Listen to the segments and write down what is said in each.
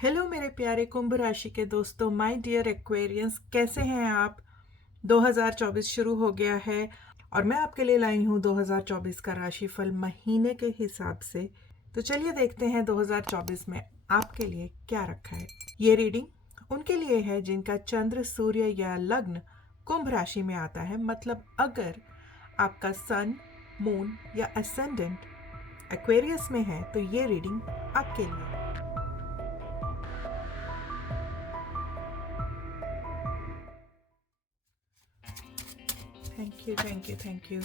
Hello मेरे प्यारे कुंभ राशि के दोस्तों, माय डियर एक्वेरियंस, कैसे हैं आप। 2024 शुरू हो गया है और मैं आपके लिए लाई हूँ 2024 का राशिफल महीने के हिसाब से। तो चलिए देखते हैं 2024 में आपके लिए क्या रखा है। ये रीडिंग उनके लिए है जिनका चंद्र, सूर्य या लग्न कुंभ राशि में आता है। मतलब अगर आपका सन, मून या असेंडेंट एक्वेरियस में है तो ये रीडिंग आपके लिए। Thank you, thank you, thank you,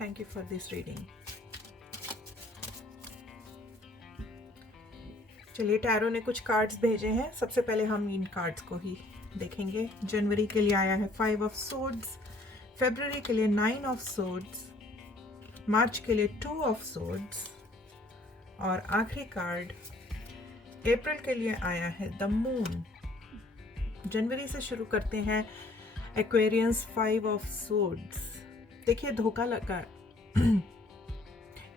thank you for this reading. चलिए, टैरो ने कुछ कार्ड्स भेजे हैं। सबसे पहले हम इन कार्ड्स को ही देखेंगे। जनवरी के लिए आया है 5 ऑफ सोर्ड्स, फरवरी के लिए 9 ऑफ सोर्ड्स, मार्च के लिए 2 ऑफ सोर्ड्स और आखिरी कार्ड अप्रैल के लिए आया है द मून। जनवरी से शुरू करते हैं। Aquarians 5 of swords. देखिए, धोखा लगा।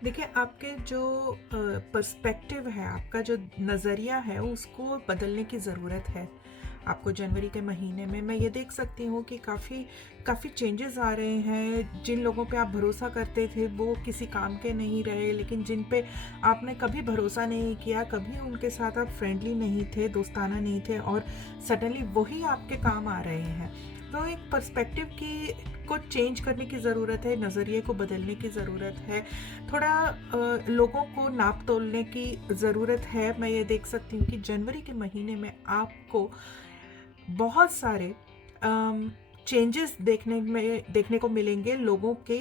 देखिए, आपके जो पर्सपेक्टिव है, आपका जो नज़रिया है, उसको बदलने की ज़रूरत है। आपको जनवरी के महीने में मैं ये देख सकती हूँ कि काफ़ी चेंजेस आ रहे हैं। जिन लोगों पे आप भरोसा करते थे वो किसी काम के नहीं रहे, लेकिन जिन पे आपने कभी भरोसा नहीं किया, कभी उनके साथ आप फ्रेंडली नहीं थे, दोस्ताना नहीं थे, और सडनली वही आपके काम आ रहे हैं। तो एक पर्सपेक्टिव को चेंज करने की ज़रूरत है, नज़रिए को बदलने की ज़रूरत है, थोड़ा लोगों को नाप तोलने की ज़रूरत है। मैं ये देख सकती हूँ कि जनवरी के महीने में आपको बहुत सारे चेंजेस देखने को मिलेंगे लोगों के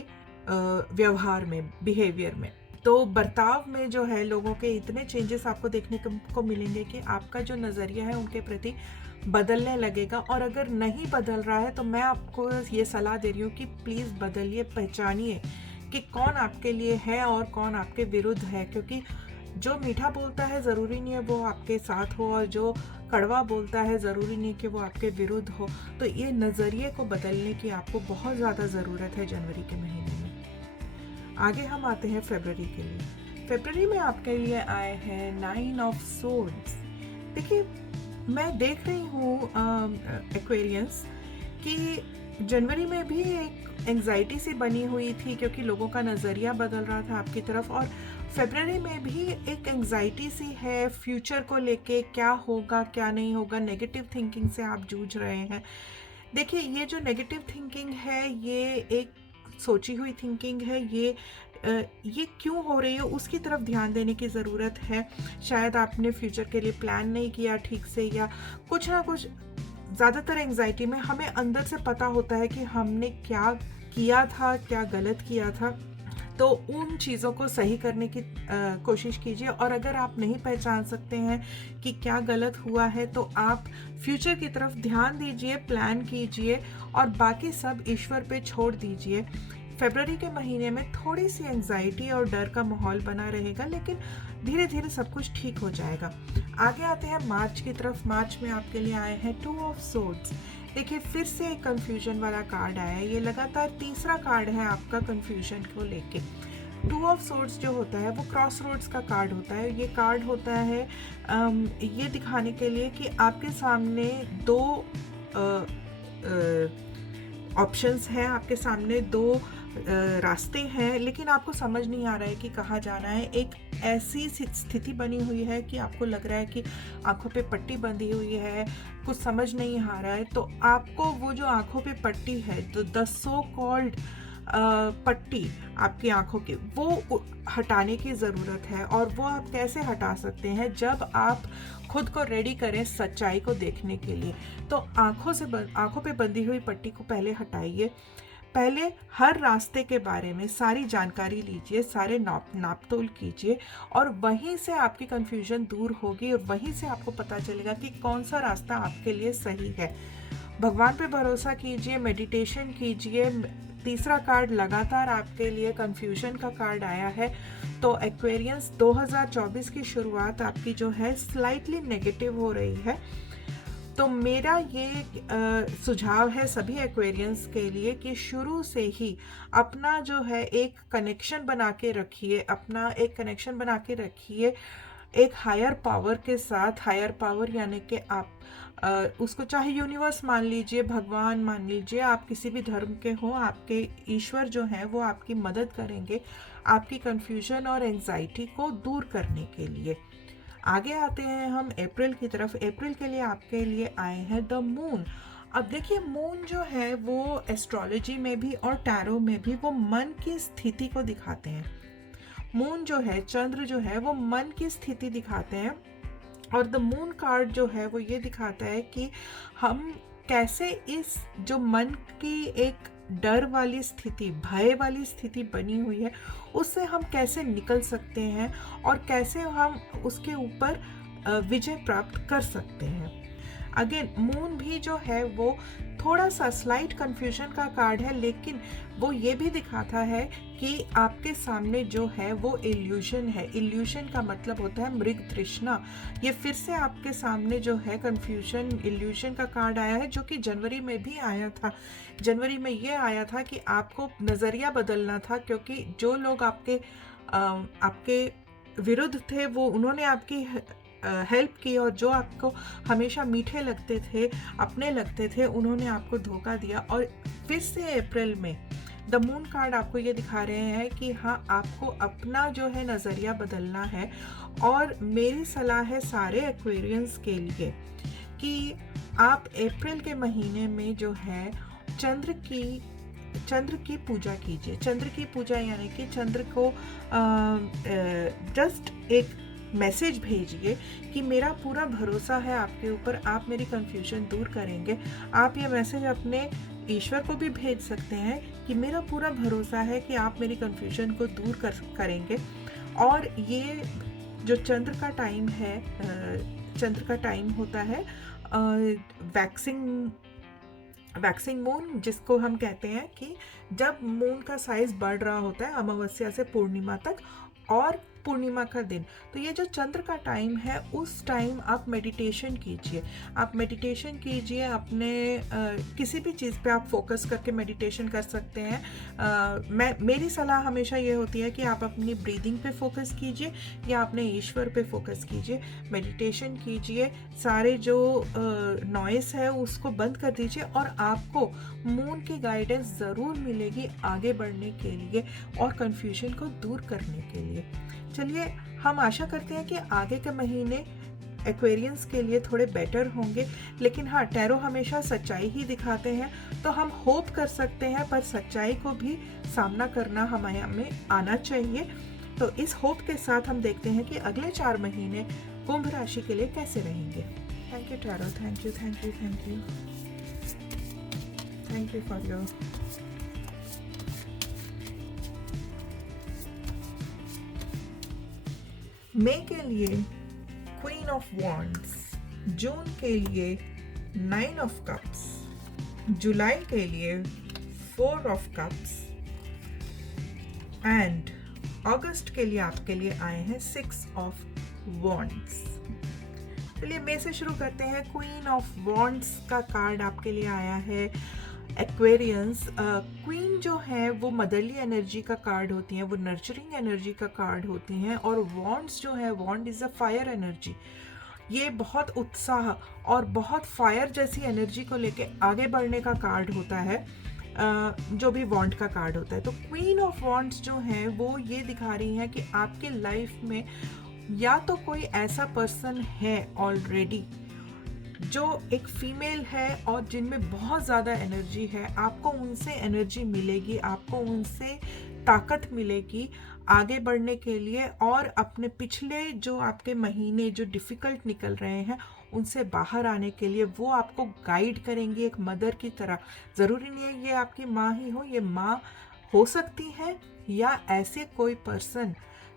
व्यवहार में, बिहेवियर में। तो बर्ताव में जो है, लोगों के इतने चेंजेस आपको देखने को मिलेंगे कि आपका जो नज़रिया है उनके प्रति बदलने लगेगा। और अगर नहीं बदल रहा है तो मैं आपको ये सलाह दे रही हूँ कि प्लीज़ बदलिए, पहचानिए कि कौन आपके लिए है और कौन आपके विरुद्ध है। क्योंकि जो मीठा बोलता है ज़रूरी नहीं है वो आपके साथ हो, और जो कड़वा बोलता है ज़रूरी नहीं कि वो आपके विरुद्ध हो। तो ये नज़रिए को बदलने की आपको बहुत ज़्यादा ज़रूरत है जनवरी के महीने में। आगे हम आते हैं फरवरी के लिए। फरवरी में आपके लिए आए हैं 9 ऑफ सोर्ड्स। देखिए, मैं देख रही हूँ एक्वेरियंस कि जनवरी में भी एक एंग्जाइटी सी बनी हुई थी, क्योंकि लोगों का नज़रिया बदल रहा था आपकी तरफ। और फरवरी में भी एक एंग्जाइटी सी है फ्यूचर को लेके, क्या होगा क्या नहीं होगा। नेगेटिव थिंकिंग से आप जूझ रहे हैं। देखिए, ये जो नेगेटिव थिंकिंग है, ये एक सोची हुई थिंकिंग है। ये क्यों हो रही है उसकी तरफ ध्यान देने की ज़रूरत है। शायद आपने फ्यूचर के लिए प्लान नहीं किया ठीक से, या कुछ ना कुछ। ज़्यादातर एंग्जाइटी में हमें अंदर से पता होता है कि हमने क्या किया था, क्या गलत किया था। तो उन चीज़ों को सही करने की कोशिश कीजिए। और अगर आप नहीं पहचान सकते हैं कि क्या गलत हुआ है, तो आप फ्यूचर की तरफ ध्यान दीजिए, प्लान कीजिए और बाकी सब ईश्वर पे छोड़ दीजिए। फरवरी के महीने में थोड़ी सी एंग्जाइटी और डर का माहौल बना रहेगा, लेकिन धीरे धीरे सब कुछ ठीक हो जाएगा। आगे आते हैं मार्च की तरफ। मार्च में आपके लिए आए हैं 2 ऑफ सोर्ड्स। देखिए, फिर से एक कन्फ्यूजन वाला कार्ड आया है। ये लगातार तीसरा कार्ड है आपका कन्फ्यूजन को लेके। 2 ऑफ सोर्ड्स जो होता है वो क्रॉस रोड्स का कार्ड होता है। ये कार्ड होता है ये दिखाने के लिए कि आपके सामने दो ऑप्शंस हैं, आपके सामने दो रास्ते हैं, लेकिन आपको समझ नहीं आ रहा है कि कहाँ जाना है। एक ऐसी स्थिति बनी हुई है कि आपको लग रहा है कि आंखों पे पट्टी बंधी हुई है, कुछ समझ नहीं आ रहा है। तो आपको वो जो आंखों पे पट्टी है, तो द सो कॉल्ड पट्टी आपकी आंखों की, वो हटाने की ज़रूरत है। और वो आप कैसे हटा सकते हैं? जब आप खुद को रेडी करें सच्चाई को देखने के लिए। तो आंखों पे बंधी हुई पट्टी को पहले हटाइए। पहले हर रास्ते के बारे में सारी जानकारी लीजिए, सारे नाप तोल कीजिए, और वहीं से आपकी कन्फ्यूजन दूर होगी और वहीं से आपको पता चलेगा कि कौन सा रास्ता आपके लिए सही है। भगवान पे भरोसा कीजिए, मेडिटेशन कीजिए। तीसरा कार्ड लगातार आपके लिए कन्फ्यूजन का कार्ड आया है। तो एक्वेरियंस 2024 की शुरुआत आपकी जो है स्लाइटली नेगेटिव हो रही है। तो मेरा ये सुझाव है सभी एक्वेरियंस के लिए कि शुरू से ही अपना जो है एक कनेक्शन बना के रखिए, एक हायर पावर के साथ, हायर पावर यानी कि आप उसको चाहे यूनिवर्स मान लीजिए, भगवान मान लीजिए, आप किसी भी धर्म के हो, आपके ईश्वर जो हैं वो आपकी मदद करेंगे आपकी कन्फ्यूजन और एंजाइटी को दूर करने के लिए। आगे आते हैं हम अप्रैल की तरफ। अप्रैल के लिए आपके लिए आए हैं द मून। अब देखिए, मून जो है वो एस्ट्रोलॉजी में भी और टैरो में भी वो मन की स्थिति को दिखाते हैं। मून जो है, चंद्र जो है, वो मन की स्थिति दिखाते हैं। और द मून कार्ड जो है वो ये दिखाता है कि हम कैसे इस जो मन की एक डर वाली स्थिति, भय वाली स्थिति बनी हुई है, उससे हम कैसे निकल सकते हैं और कैसे हम उसके ऊपर विजय प्राप्त कर सकते हैं। अगेन, मून भी जो है वो थोड़ा सा स्लाइट कन्फ्यूजन का कार्ड है, लेकिन वो ये भी दिखाता है कि आपके सामने जो है वो इल्यूशन है। इल्यूशन का मतलब होता है मृग तृष्णा। ये फिर से आपके सामने जो है कन्फ्यूजन, इल्यूशन का कार्ड आया है, जो कि जनवरी में भी आया था। जनवरी में ये आया था कि आपको नज़रिया बदलना था, क्योंकि जो लोग आपके विरुद्ध थे वो उन्होंने आपकी हेल्प की, और जो आपको हमेशा मीठे लगते थे, अपने लगते थे, उन्होंने आपको धोखा दिया। और फिर से अप्रैल में द मून कार्ड आपको ये दिखा रहे हैं कि हाँ, आपको अपना जो है नज़रिया बदलना है। और मेरी सलाह है सारे एक्वेरियंस के लिए कि आप अप्रैल के महीने में जो है चंद्र की पूजा कीजिए। चंद्र की पूजा यानी कि चंद्र को जस्ट एक मैसेज भेजिए कि मेरा पूरा भरोसा है आपके ऊपर, आप मेरी कन्फ्यूजन दूर करेंगे। आप ये मैसेज अपने ईश्वर को भी भेज सकते हैं कि मेरा पूरा भरोसा है कि आप मेरी कन्फ्यूजन को दूर करेंगे। और ये जो चंद्र का टाइम है, चंद्र का टाइम होता है वैक्सिंग मून, जिसको हम कहते हैं कि जब मून का साइज बढ़ रहा होता है अमावस्या से पूर्णिमा तक, और पूर्णिमा का दिन। तो ये जो चंद्र का टाइम है, उस टाइम आप मेडिटेशन कीजिए। आप मेडिटेशन कीजिए, अपने किसी भी चीज़ पे आप फोकस करके मेडिटेशन कर सकते हैं। मेरी सलाह हमेशा ये होती है कि आप अपनी ब्रीदिंग पे फोकस कीजिए या अपने ईश्वर पे फोकस कीजिए, मेडिटेशन कीजिए, सारे जो नॉइस है उसको बंद कर दीजिए, और आपको मून की गाइडेंस ज़रूर मिलेगी आगे बढ़ने के लिए और कन्फ्यूजन को दूर करने के लिए। चलिए, हम आशा करते हैं कि आगे के महीने एक्वेरियंस के लिए थोड़े बेटर होंगे। लेकिन हाँ, टैरो हमेशा सच्चाई ही दिखाते हैं, तो हम होप कर सकते हैं, पर सच्चाई को भी सामना करना हमें आना चाहिए। तो इस होप के साथ हम देखते हैं कि अगले 4 महीने कुंभ राशि के लिए कैसे रहेंगे। Thank you tarot, thank you, thank you, thank you, thank you for your. मई के लिए क्वीन ऑफ वॉन्ड्स, जून के लिए 9 ऑफ कप्स, जुलाई के लिए 4 ऑफ कप्स, एंड अगस्त के लिए आपके लिए आए हैं 6 ऑफ वॉन्ड्स। चलिए, मई से शुरू करते हैं। क्वीन ऑफ वॉन्ड्स का कार्ड आपके लिए आया है। एक्वेरियंस, क्वीन जो है वो मदरली एनर्जी का कार्ड होती हैं, वो नर्चरिंग एनर्जी का कार्ड होती हैं। और वॉन्ड्स जो है, वॉन्ड इज़ अ फायर एनर्जी। ये बहुत उत्साह और बहुत फायर जैसी एनर्जी को लेके आगे बढ़ने का कार्ड होता है, जो भी वॉन्ड का कार्ड होता है। तो क्वीन ऑफ वॉन्ड्स जो है वो ये दिखा रही हैं कि आपके लाइफ में या तो कोई ऐसा पर्सन है ऑलरेडी जो एक फीमेल है और जिनमें बहुत ज़्यादा एनर्जी है, आपको उनसे एनर्जी मिलेगी, आपको उनसे ताकत मिलेगी आगे बढ़ने के लिए, और अपने पिछले जो आपके महीने जो डिफ़िकल्ट निकल रहे हैं उनसे बाहर आने के लिए वो आपको गाइड करेंगी एक मदर की तरह। ज़रूरी नहीं है ये आपकी माँ ही हो, ये माँ हो सकती है या ऐसे कोई पर्सन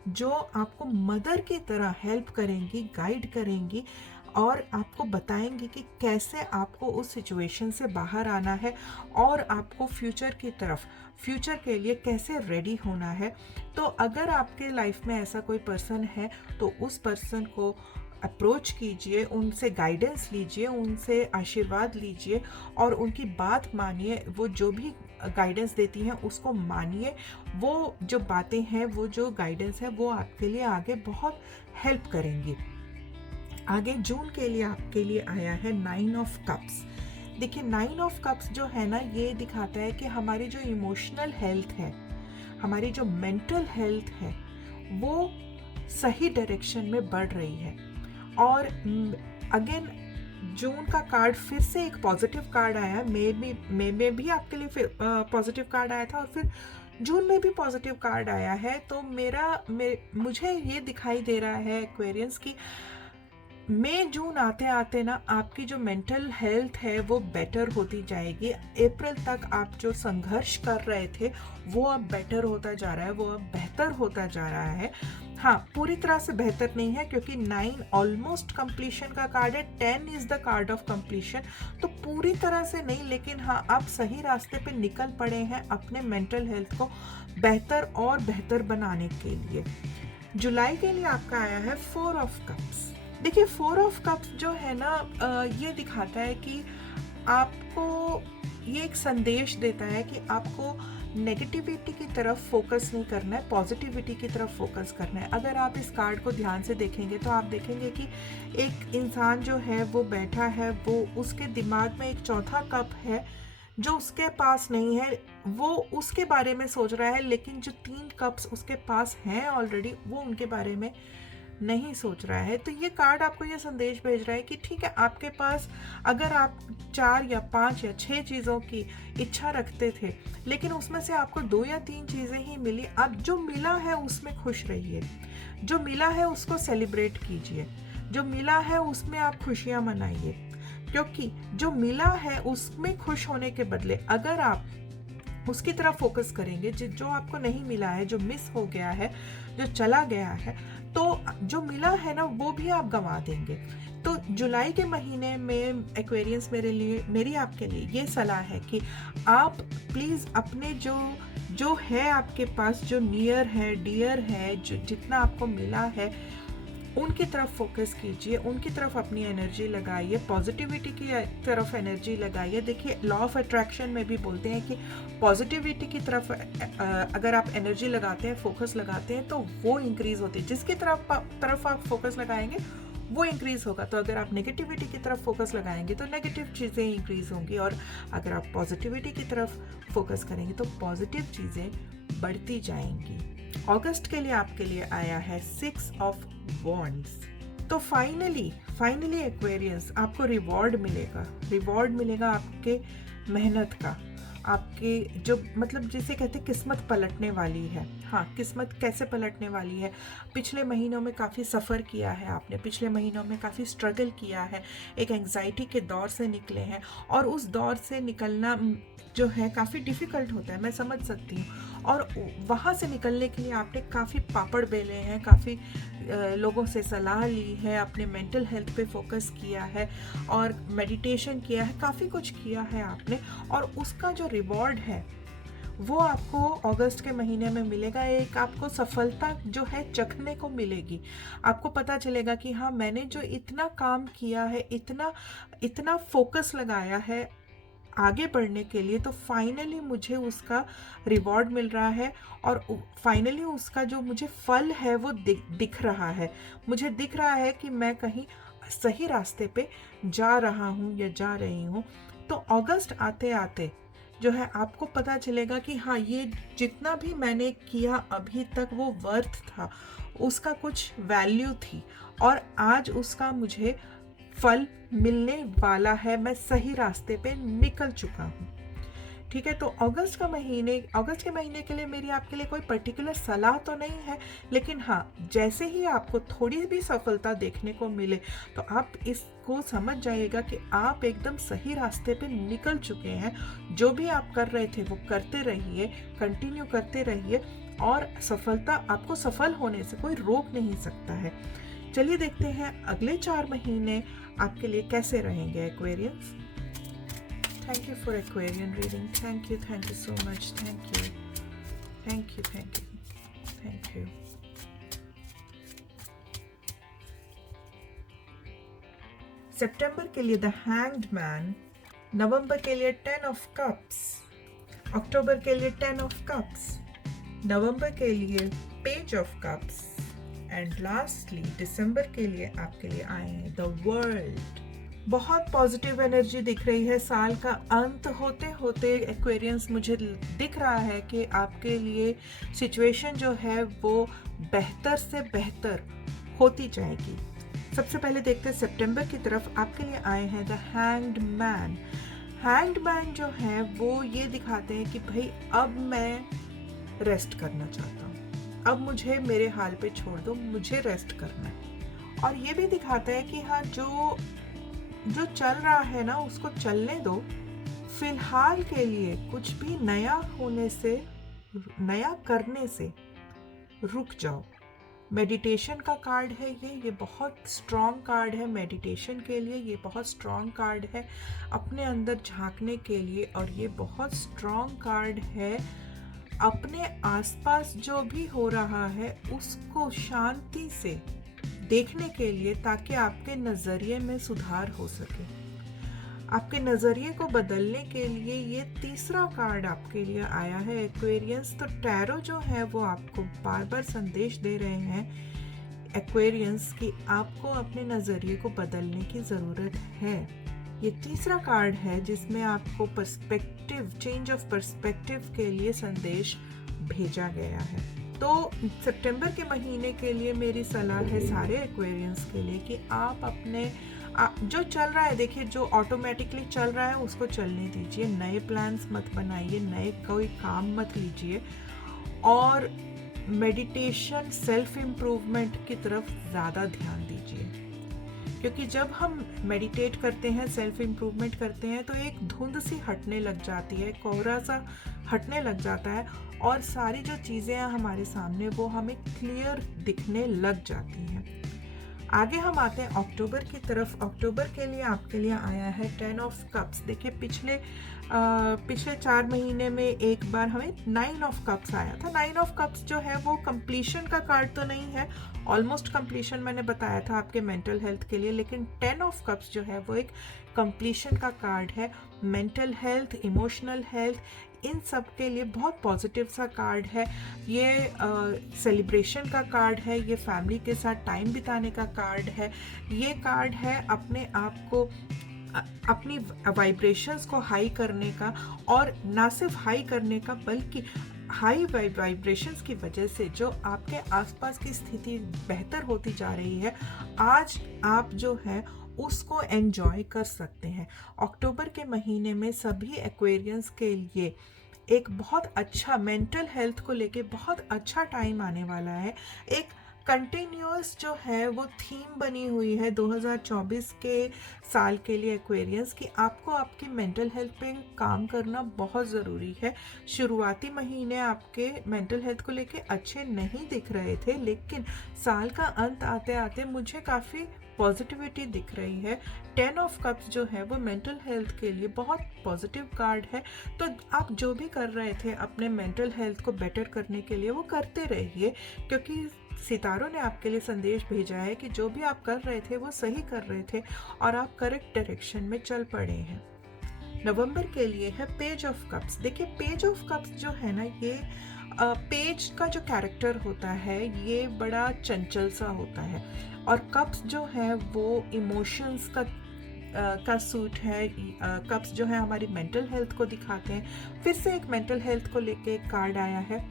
जो आपको मदर की तरह हेल्प करेंगी, गाइड करेंगी और आपको बताएंगी कि कैसे आपको उस सिचुएशन से बाहर आना है और आपको फ्यूचर की तरफ, फ्यूचर के लिए कैसे रेडी होना है। तो अगर आपके लाइफ में ऐसा कोई पर्सन है तो उस पर्सन को अप्रोच कीजिए, उनसे गाइडेंस लीजिए, उनसे आशीर्वाद लीजिए और उनकी बात मानिए। वो जो भी गाइडेंस देती हैं उसको मानिए। वो जो बातें हैं, वो जो गाइडेंस है, वो आपके लिए आगे बहुत हेल्प करेंगी। आगे जून के लिए आपके लिए आया है 9 ऑफ कप्स। देखिए 9 ऑफ कप्स जो है ना, ये दिखाता है कि हमारी जो इमोशनल हेल्थ है, हमारी जो मेंटल हेल्थ है, वो सही डायरेक्शन में बढ़ रही है। और अगेन जून का कार्ड फिर से एक पॉजिटिव कार्ड आया। मई में भी आपके लिए फिर पॉजिटिव कार्ड आया था, और फिर जून में भी पॉजिटिव कार्ड आया है। तो मुझे ये दिखाई दे रहा है एक्वेरियंस की मई जून आते आते ना आपकी जो मेंटल हेल्थ है वो बेटर होती जाएगी। अप्रैल तक आप जो संघर्ष कर रहे थे वो अब बेटर होता जा रहा है, वो अब बेहतर होता जा रहा है। हाँ, पूरी तरह से बेहतर नहीं है, क्योंकि 9 ऑलमोस्ट कंप्लीशन का कार्ड है, 10 is the card of completion. तो पूरी तरह से नहीं, लेकिन हाँ आप सही रास्ते पे निकल पड़े हैं अपने मेंटल हेल्थ को बेहतर और बेहतर बनाने के लिए। जुलाई के लिए आपका आया है 4 ऑफ कप्स। देखिए 4 ऑफ कप्स जो है ना, ये दिखाता है कि आपको, ये एक संदेश देता है कि आपको नेगेटिविटी की तरफ फोकस नहीं करना है, पॉजिटिविटी की तरफ फोकस करना है। अगर आप इस कार्ड को ध्यान से देखेंगे तो आप देखेंगे कि एक इंसान जो है वो बैठा है, वो उसके दिमाग में एक चौथा कप है जो उसके पास नहीं है, वो उसके बारे में सोच रहा है, लेकिन जो 3 कप्स उसके पास हैं ऑलरेडी, वो उनके बारे में नहीं सोच रहा है। तो ये कार्ड आपको ये संदेश भेज रहा है कि ठीक है, आपके पास अगर आप 4 या 5 या 6 चीज़ों की इच्छा रखते थे, लेकिन उसमें से आपको 2 या 3 चीज़ें ही मिली, अब जो मिला है उसमें खुश रहिए, जो मिला है उसको सेलिब्रेट कीजिए, जो मिला है उसमें आप खुशियाँ मनाइए। क्योंकि जो मिला है उसमें खुश होने के बदले अगर आप उसकी तरफ फोकस करेंगे, जो आपको नहीं मिला है, जो मिस हो गया है, जो चला गया है, तो जो मिला है ना वो भी आप गंवा देंगे। तो जुलाई के महीने में एक्वेरियंस मेरी आपके लिए ये सलाह है कि आप प्लीज़ अपने जो है आपके पास, जो नियर है, डियर है, जो जितना आपको मिला है, उनकी तरफ फोकस कीजिए, उनकी तरफ अपनी एनर्जी लगाइए, पॉजिटिविटी की तरफ एनर्जी लगाइए। देखिए लॉ ऑफ अट्रैक्शन में भी बोलते हैं कि पॉजिटिविटी की तरफ अगर आप एनर्जी लगाते हैं, फोकस लगाते हैं, तो वो इंक्रीज़ होती है। जिसकी तरफ आप फोकस लगाएंगे वो इंक्रीज़ होगा। तो अगर आप नेगेटिविटी की तरफ फोकस लगाएंगे तो नेगेटिव चीज़ें इंक्रीज़ होंगी, और अगर आप पॉजिटिविटी की तरफ फोकस करेंगे तो पॉजिटिव चीज़ें बढ़ती जाएंगी। अगस्त के लिए आपके लिए आया है 6 ऑफ वॉन्ड्स। तो फाइनली एक्वेरियंस, आपको रिवॉर्ड मिलेगा आपके मेहनत का, आपके जो मतलब जिसे कहते हैं किस्मत पलटने वाली है। हाँ, किस्मत कैसे पलटने वाली है? पिछले महीनों में काफ़ी सफ़र किया है आपने, पिछले महीनों में काफ़ी स्ट्रगल किया है, एक एंग्जाइटी के दौर से निकले हैं, और उस दौर से निकलना जो है काफ़ी डिफ़िकल्ट होता है, मैं समझ सकती हूँ। और वहाँ से निकलने के लिए आपने काफ़ी पापड़ बेले हैं, काफ़ी लोगों से सलाह ली है, अपने मेंटल हेल्थ पे फोकस किया है, और मेडिटेशन किया है, काफ़ी कुछ किया है आपने, और उसका जो रिवॉर्ड है वो आपको अगस्त के महीने में मिलेगा। एक आपको सफलता जो है चखने को मिलेगी। आपको पता चलेगा कि हाँ, मैंने जो इतना काम किया है, इतना फोकस लगाया है आगे बढ़ने के लिए, तो फाइनली मुझे उसका रिवॉर्ड मिल रहा है, और फाइनली उसका जो मुझे फल है वो दिख रहा है। मुझे दिख रहा है कि मैं कहीं सही रास्ते पे जा रहा हूँ या जा रही हूँ। तो अगस्त आते आते जो है आपको पता चलेगा कि हाँ, ये जितना भी मैंने किया अभी तक वो वर्थ था, उसका कुछ वैल्यू थी, और आज उसका मुझे फल मिलने वाला है, मैं सही रास्ते पे निकल चुका हूँ। ठीक है, तो अगस्त के महीने के लिए मेरी आपके लिए कोई पर्टिकुलर सलाह तो नहीं है, लेकिन हाँ, जैसे ही आपको थोड़ी भी सफलता देखने को मिले तो आप इसको समझ जाइएगा कि आप एकदम सही रास्ते पे निकल चुके हैं। जो भी आप कर रहे थे वो करते रहिए, कंटिन्यू करते रहिए, और सफलता आपको सफल होने से कोई रोक नहीं सकता है। चलिए देखते हैं अगले 4 महीने आपके लिए कैसे रहेंगे Aquarians. Thank you for Aquarian reading. Thank you so much. Thank you. सितंबर के लिए द हैंग्ड मैन, नवंबर के लिए 10 ऑफ कप्स, अक्टूबर के लिए 10 ऑफ कप्स, नवंबर के लिए page of cups and lastly दिसंबर के लिए आपके लिए आए हैं द वर्ल्ड। बहुत पॉजिटिव एनर्जी दिख रही है। साल का अंत होते होते एक्वेरियंस मुझे दिख रहा है कि आपके लिए सिचुएशन जो है वो बेहतर से बेहतर होती जाएगी। सबसे पहले देखते हैं सितंबर की तरफ। आपके लिए आए हैं the hanged man. Hanged man जो है वो ये दिखाते हैं कि भाई अब मैं रेस्ट करना चाहता हूँ, अब मुझे मेरे हाल पे छोड़ दो, मुझे रेस्ट करना है। और ये भी दिखाता है कि हाँ, जो चल रहा है ना उसको चलने दो, फिलहाल के लिए कुछ भी नया होने से, नया करने से रुक जाओ। मेडिटेशन का कार्ड है ये बहुत स्ट्रॉन्ग कार्ड है मेडिटेशन के लिए, ये बहुत स्ट्रॉन्ग कार्ड है अपने अंदर झांकने के लिए, और ये बहुत स्ट्रॉन्ग कार्ड है अपने आसपास जो भी हो रहा है उसको शांति से देखने के लिए, ताकि आपके नज़रिए में सुधार हो सके। आपके नज़रिए को बदलने के लिए ये तीसरा कार्ड आपके लिए आया है एक्वेरियंस। तो टैरो जो है वो आपको बार बार संदेश दे रहे हैं एक्वेरियंस कि आपको अपने नज़रिए को बदलने की ज़रूरत है। ये तीसरा कार्ड है जिसमें आपको पर्सपेक्टिव, चेंज ऑफ पर्सपेक्टिव के लिए संदेश भेजा गया है। तो सितंबर के महीने के लिए मेरी सलाह है सारे एक्वेरियंस के लिए कि आप अपने जो चल रहा है, देखिए जो ऑटोमेटिकली चल रहा है उसको चलने दीजिए, नए प्लान्स मत बनाइए, नए कोई काम मत लीजिए, और मेडिटेशन, सेल्फ इम्प्रूवमेंट की तरफ ज़्यादा ध्यान दीजिए। क्योंकि जब हम मेडिटेट करते हैं, सेल्फ इम्प्रूवमेंट करते हैं, तो एक धुंध सी हटने लग जाती है, कोहरा सा हटने लग जाता है, और सारी जो चीज़ें हैं हमारे सामने वो हमें क्लियर दिखने लग जाती हैं। आगे हम आते हैं अक्टूबर की तरफ। अक्टूबर के लिए आपके लिए आया है 10 ऑफ कप्स। देखिए पिछले 4 महीने में एक बार हमें 9 ऑफ कप्स आया था। 9 ऑफ कप्स जो है वो कंप्लीशन का कार्ड तो नहीं है, ऑलमोस्ट कंप्लीशन मैंने बताया था आपके मेंटल हेल्थ के लिए, लेकिन 10 ऑफ कप्स जो है वो एक कंप्लीशन का कार्ड है। मेंटल हेल्थ, इमोशनल हेल्थ, इन सब के लिए बहुत पॉजिटिव सा कार्ड है। ये सेलिब्रेशन का कार्ड है, ये फैमिली के साथ टाइम बिताने का कार्ड है। ये कार्ड है अपने आप को, अपनी वाइब्रेशंस को हाई करने का, और ना सिर्फ हाई करने का बल्कि हाई वाइब्रेशंस की वजह से जो आपके आसपास की स्थिति बेहतर होती जा रही है, आज आप जो है उसको एंजॉय कर सकते हैं। अक्टूबर के महीने में सभी एक्वेरियंस के लिए एक बहुत अच्छा, मेंटल हेल्थ को लेके बहुत अच्छा टाइम आने वाला है। एक कंटिन्यूअस जो है वो थीम बनी हुई है 2024 के साल के लिए एक्वेरियंस की, आपको आपकी मेंटल हेल्थ पे काम करना बहुत ज़रूरी है। शुरुआती महीने आपके मेंटल हेल्थ को लेके अच्छे नहीं दिख रहे थे, लेकिन साल का अंत आते आते मुझे काफ़ी पॉजिटिविटी दिख रही है। 10 ऑफ कप्स जो है वो मेंटल हेल्थ के लिए बहुत पॉजिटिव कार्ड है। तो आप जो भी कर रहे थे अपने मेंटल हेल्थ को बेटर करने के लिए वो करते रहिए, क्योंकि सितारों ने आपके लिए संदेश भेजा है कि जो भी आप कर रहे थे वो सही कर रहे थे और आप करेक्ट डायरेक्शन में चल पड़े हैं। नवंबर के लिए है पेज ऑफ कप्स। देखिए पेज ऑफ कप्स जो है ना, ये पेज का जो कैरेक्टर होता है ये बड़ा चंचल सा होता है, और कप्स जो है वो इमोशंस का सूट है। कप्स जो है हमारी मेंटल हेल्थ को दिखाते हैं। फिर से एक मेंटल हेल्थ को लेके एक कार्ड आया है।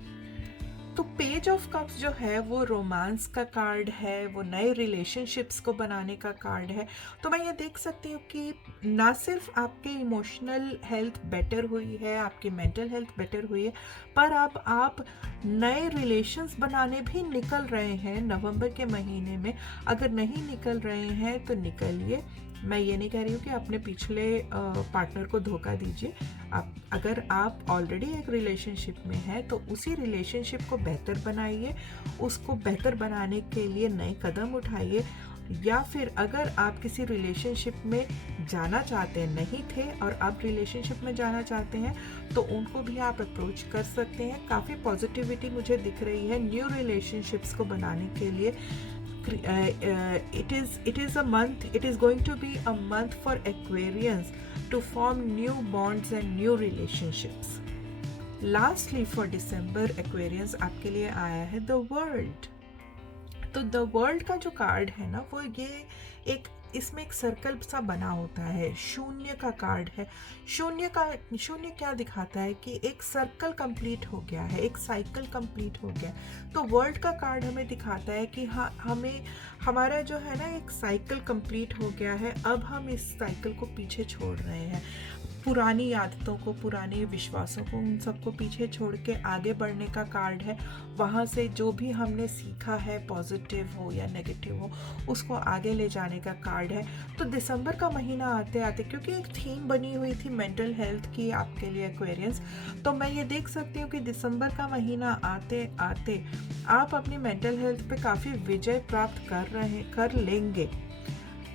तो पेज ऑफ कप्स जो है वो रोमांस का कार्ड है, वो नए रिलेशनशिप्स को बनाने का कार्ड है। तो मैं ये देख सकती हूँ कि ना सिर्फ आपकी इमोशनल हेल्थ बेटर हुई है, आपकी मेंटल हेल्थ बेटर हुई है, पर अब आप नए रिलेशंस बनाने भी निकल रहे हैं नवंबर के महीने में। अगर नहीं निकल रहे हैं तो निकलिए। मैं ये नहीं कह रही हूँ कि अपने पिछले पार्टनर को धोखा दीजिए। अगर आप ऑलरेडी एक रिलेशनशिप में हैं तो उसी रिलेशनशिप को बेहतर बनाइए, उसको बेहतर बनाने के लिए नए कदम उठाइए। या फिर अगर आप किसी रिलेशनशिप में जाना चाहते हैं, नहीं थे और अब रिलेशनशिप में जाना चाहते हैं, तो उनको भी आप अप्रोच कर सकते हैं। काफ़ी पॉजिटिविटी मुझे दिख रही है न्यू रिलेशनशिप्स को बनाने के लिए। It is going to be a month for Aquarians to form new bonds and new relationships. Lastly for December Aquarians आपके लिए आया है द वर्ल्ड। तो द वर्ल्ड का जो कार्ड है ना, वो ये एक, इसमें एक सर्कल सा बना होता है, शून्य का कार्ड है। शून्य क्या दिखाता है कि एक सर्कल कंप्लीट हो गया है, एक साइकिल कंप्लीट हो गया। तो वर्ल्ड का कार्ड हमें दिखाता है कि हाँ, हमें हमारा जो है ना एक साइकिल कंप्लीट हो गया है, अब हम इस साइकिल को पीछे छोड़ रहे हैं। पुरानी आदतों को, पुराने विश्वासों को, उन सबको पीछे छोड़ के आगे बढ़ने का कार्ड है। वहाँ से जो भी हमने सीखा है, पॉजिटिव हो या नेगेटिव हो, उसको आगे ले जाने का कार्ड है। तो दिसंबर का महीना आते आते, क्योंकि एक थीम बनी हुई थी मेंटल हेल्थ की आपके लिए एक्वेरियंस, तो मैं ये देख सकती हूँ कि दिसंबर का महीना आते आते आप अपनी मेंटल हेल्थ पे काफ़ी विजय प्राप्त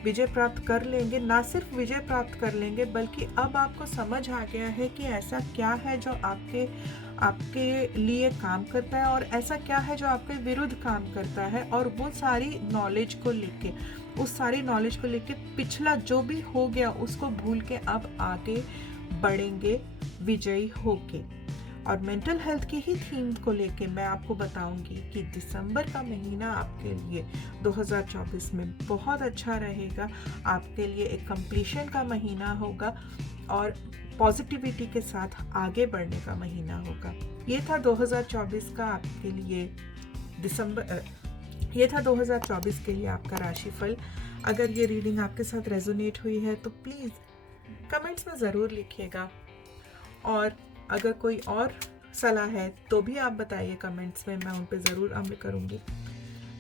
विजय प्राप्त कर लेंगे। ना सिर्फ विजय प्राप्त कर लेंगे, बल्कि अब आपको समझ आ गया है कि ऐसा क्या है जो आपके लिए काम करता है और ऐसा क्या है जो आपके विरुद्ध काम करता है। और वो सारी नॉलेज को लेके, उस सारी नॉलेज को लेके पिछला जो भी हो गया उसको भूल के अब आगे बढ़ेंगे विजयी होके। और मेंटल हेल्थ की ही थीम को लेके मैं आपको बताऊंगी कि दिसंबर का महीना आपके लिए 2024 में बहुत अच्छा रहेगा। आपके लिए एक कंप्लीशन का महीना होगा और पॉजिटिविटी के साथ आगे बढ़ने का महीना होगा। ये था 2024 का आपके लिए ये था 2024 के लिए आपका राशिफल। अगर ये रीडिंग आपके साथ रेजोनेट हुई है तो प्लीज़ कमेंट्स में ज़रूर लिखिएगा, और अगर कोई और सलाह है तो भी आप बताइए कमेंट्स में, मैं उन पे ज़रूर अमल करूँगी।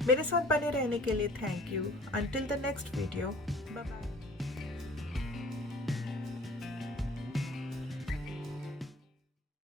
मेरे साथ बने रहने के लिए thank you. Until the next video.